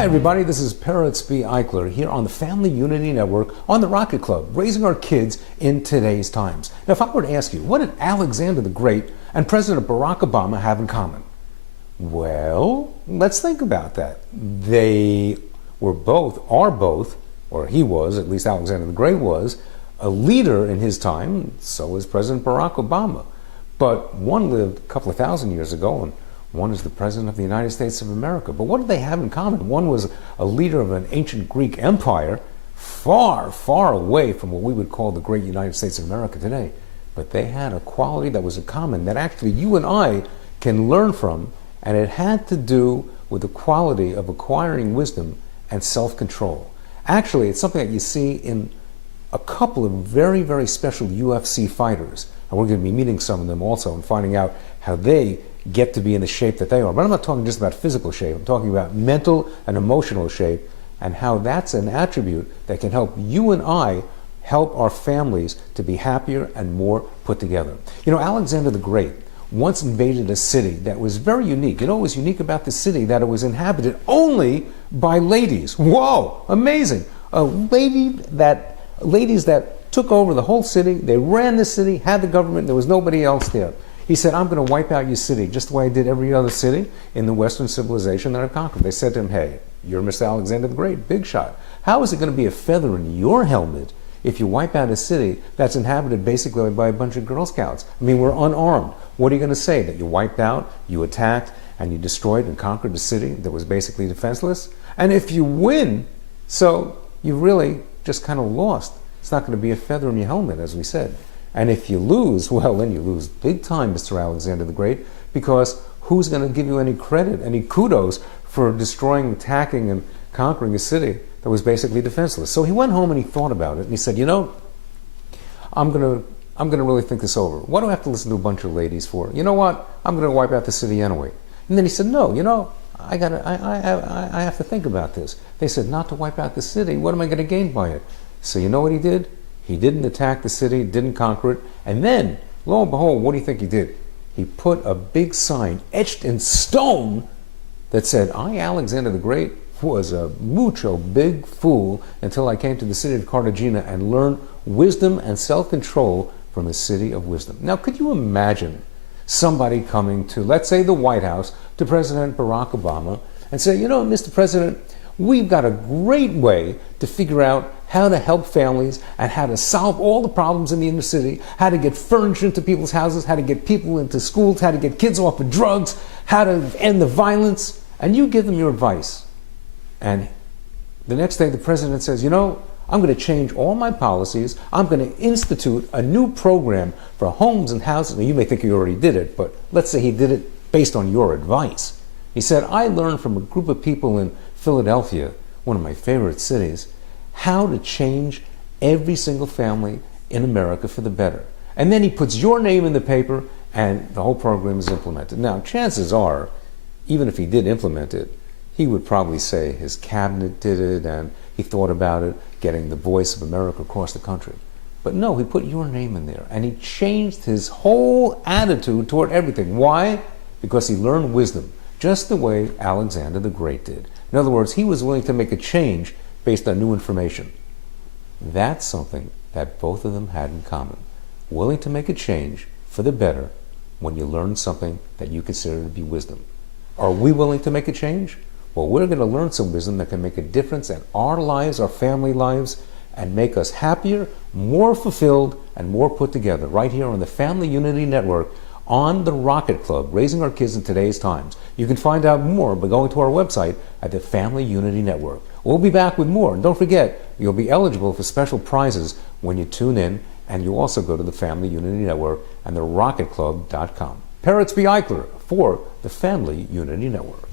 Hi everybody, this is Peretz B Eichler here on the Family Unity Network on the Rokit Club, raising our kids in today's times. Now if I were to ask you, what did Alexander the Great and President Barack Obama have in common? Well, let's think about that. They are both, or he was, at least Alexander the Great was, a leader in his time, so was President Barack Obama. But one lived a couple of thousand years ago, and one is the President of the United States of America. But what did they have in common? One was a leader of an ancient Greek empire, far, far away from what we would call the great United States of America today. But they had a quality that was in common that actually you and I can learn from, and it had to do with the quality of acquiring wisdom and self-control. Actually, it's something that you see in a couple of very, very special UFC fighters. And we're going to be meeting some of them also and finding out how they get to be in the shape that they are. But I'm not talking just about physical shape. I'm talking about mental and emotional shape, and how that's an attribute that can help you and I help our families to be happier and more put together. You know, Alexander the Great once invaded a city that was very unique. You know what was unique about the city? That it was inhabited only by ladies. Whoa, amazing. Ladies that took over the whole city. They ran the city, had the government. There was nobody else there. He said, I'm going to wipe out your city, just the way I did every other city in the Western civilization that I've conquered. They said to him, hey, you're Mr. Alexander the Great, big shot. How is it going to be a feather in your helmet if you wipe out a city that's inhabited basically by a bunch of Girl Scouts? I mean, we're unarmed. What are you going to say? That you wiped out, you attacked, and you destroyed and conquered a city that was basically defenseless? And if you win, so you really just kind of lost. It's not going to be a feather in your helmet, as we said. And if you lose, well, then you lose big time, Mr. Alexander the Great, because who's going to give you any credit, any kudos for destroying, attacking, and conquering a city that was basically defenseless? So he went home and he thought about it, and he said, you know, I'm going to really think this over. What do I have to listen to a bunch of ladies for? You know what? I'm going to wipe out the city anyway. And then he said, no, you know, I have to think about this. They said, not to wipe out the city. What am I going to gain by it? So you know what he did? He didn't attack the city, didn't conquer it, and then, lo and behold, what do you think he did? He put a big sign etched in stone that said, I, Alexander the Great, was a mucho big fool until I came to the city of Cartagena and learned wisdom and self-control from the city of wisdom. Now, could you imagine somebody coming to, let's say, the White House, to President Barack Obama, and say, you know, Mr. President, we've got a great way to figure out how to help families and how to solve all the problems in the inner city, how to get furniture into people's houses, how to get people into schools, how to get kids off of drugs, how to end the violence, and you give them your advice. And the next day the president says, you know, I'm going to change all my policies. I'm going to institute a new program for homes and houses. Now, you may think he already did it, but let's say he did it based on your advice. He said, I learned from a group of people in Philadelphia, one of my favorite cities, how to change every single family in America for the better. And then he puts your name in the paper and the whole program is implemented. Now, chances are, even if he did implement it, he would probably say his cabinet did it and he thought about it, getting the voice of America across the country. But no, he put your name in there and he changed his whole attitude toward everything. Why? Because he learned wisdom, just the way Alexander the Great did. In other words, he was willing to make a change based on new information. That's something that both of them had in common. Willing to make a change for the better when you learn something that you consider to be wisdom. Are we willing to make a change? Well, we're going to learn some wisdom that can make a difference in our lives, our family lives, and make us happier, more fulfilled, and more put together right here on the Family Unity Network on the Rokit Club, raising our kids in today's times. You can find out more by going to our website at the Family Unity Network. We'll be back with more. And don't forget, you'll be eligible for special prizes when you tune in, and you also go to the Family Unity Network and the RokitClub.com. Peretz B Eichler for the Family Unity Network.